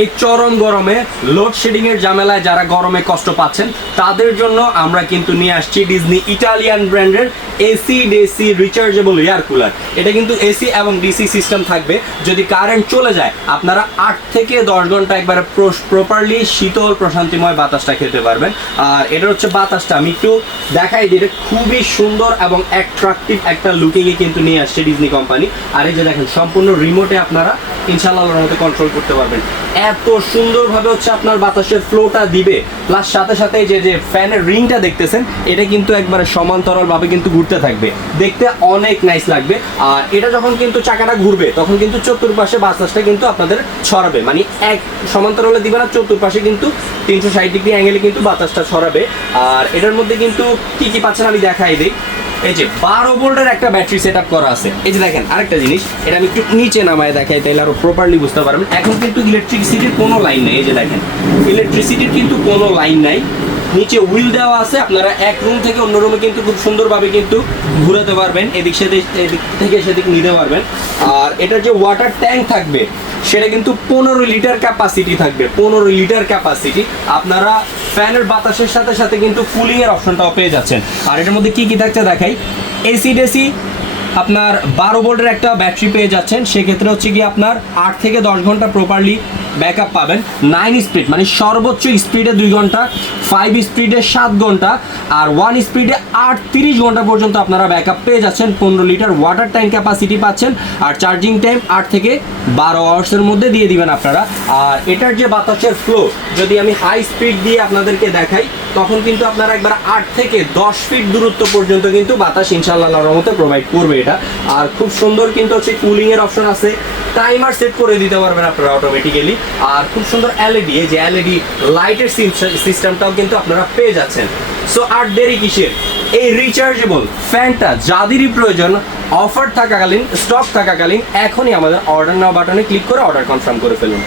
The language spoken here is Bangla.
এই চরম গরমে লোডশেডিং এর ঝামেলায় যারা গরমে কষ্ট পাচ্ছেন তাদের জন্য আমরা কিন্তু নিয়ে আসছি ডিজনি ইটালিয়ান ব্র্যান্ডের AC DC rechargeable air cooler. এটা কিন্তু এসি এবং ডিসি সিস্টেম থাকবে। যদি কারেন্ট চলে যায় আপনারা 8 থেকে 10 ঘন্টা একবারে প্রপারলি শীতল প্রশান্তিময় বাতাসটা খেতে পারবেন। আর এটা হচ্ছে বাতাসটা আমি একটু দেখাই দিই, এটা খুবই সুন্দর এবং অ্যাট্রাকটিভ একটা লুকিংয়ে কিন্তু নিয়ে আসছে ডিজনি কোম্পানি। আর এই যে দেখেন সম্পূর্ণ রিমোটে আপনারা ইনশাআল্লাহর মতো কন্ট্রোল করতে পারবেন। এত সুন্দরভাবে হচ্ছে আপনার বাতাসের ফ্লোটা দিবে, প্লাস সাথে সাথে যে ফ্যানের রিংটা দেখতেছেন এটা কিন্তু একবারে সমান্তরালভাবে কিন্তু ঘুরতে থাকবে, দেখতে অনেক নাইস লাগবে। আর এটা যখন কিন্তু চাকাটা ঘুরবে তখন কিন্তু চতুর্পাশে বাতাসটা কিন্তু আপনাদের ছড়াবে, মানে এক সমান্তরালে দিবে না, চতুর্পাশে কিন্তু 360 ডিগ্রি অ্যাঙ্গেলে কিন্তু বাতাসটা ছড়াবে। আর এটার মধ্যে কিন্তু কি কি পাচ্ছেন আমি দেখাই দিই। এই যে 12 ভোল্টের একটা ব্যাটারি সেট আপ করা আছে। এই যে দেখেন আরেকটা জিনিস, এটা আমি একটু নিচে নামায় দেখাই তাহলে আরো প্রপারলি বুঝতে পারবেন। এখন কিন্তু ইলেকট্রিসিটির কোনো লাইন নেই। এই যে দেখেন ইলেকট্রিসিটির কিন্তু কোনো লাইন নাই। নিচে হুইল দেওয়া আছে, আপনারা এক রুম থেকে অন্য রুমে কিন্তু খুব সুন্দরভাবে কিন্তু ঘুরাতে পারবেন, এদিক থেকে সেদিক নিতে পারবেন। আর এটার যে ওয়াটার ট্যাঙ্ক থাকবে সেটা কিন্তু 15 লিটার ক্যাপাসিটি থাকবে, 15 লিটার ক্যাপাসিটি। আপনারা ফ্যানের বাতাসের সাথে সাথে কিন্তু কুলিং এর অপশনটাও পেয়ে যাচ্ছেন। আর এটার মধ্যে কি কি থাকছে দেখাই। এসি ডিসি আপনার 12 ভোল্টের একটা ব্যাটারি পেয়ে যাচ্ছেন, সেক্ষেত্রে হচ্ছে কি আপনার 8 থেকে 10 ঘন্টা প্রপারলি ব্যাকআপ পাবেন। 9 স্পিড মানে সর্বোচ্চ স্পিডে 2 ঘন্টা, 5 স্পিডে 7 ঘন্টা, আর 1 স্পিডে 30 ঘন্টা পর্যন্ত আপনারা ব্যাকআপ পেয়ে যাচ্ছেন। 15 লিটার ওয়াটার ট্যাঙ্ক ক্যাপাসিটি পাচ্ছেন। আর চার্জিং টাইম 8 থেকে 12 আওয়ার্সের মধ্যে দিয়ে দিবেন আপনারা। আর এটার যে বাতাসের ফ্লো যদি আমি হাই স্পিড দিয়ে আপনাদেরকে দেখাই তখন কিন্তু আপনারা একবার 8 থেকে 10 ফিট দূরত্ব পর্যন্ত কিন্তু বাতাস ইনশাআল্লাহর রহমতে প্রোভাইড করবে এটা। আর খুব সুন্দর কিন্তু হচ্ছে কুলিং এর অপশন আছে, টাইমার সেট করে দিতে পারবেন আপনারা অটোমেটিক্যালি। আর খুব সুন্দর এলইডি, এই যে এলইডি লাইটের সিস্টেমটাও কিন্তু আপনারা পেয়ে যাচ্ছেন। সো আর দেরি কিসের, এই রিচার্জেবল ফ্যানটা যাদেরই প্রয়োজন অফার থাকাকালীন, স্টক থাকাকালীন এখনই আমাদের অর্ডার নাও বাটনে ক্লিক করে অর্ডার কনফার্ম করে ফেলুন।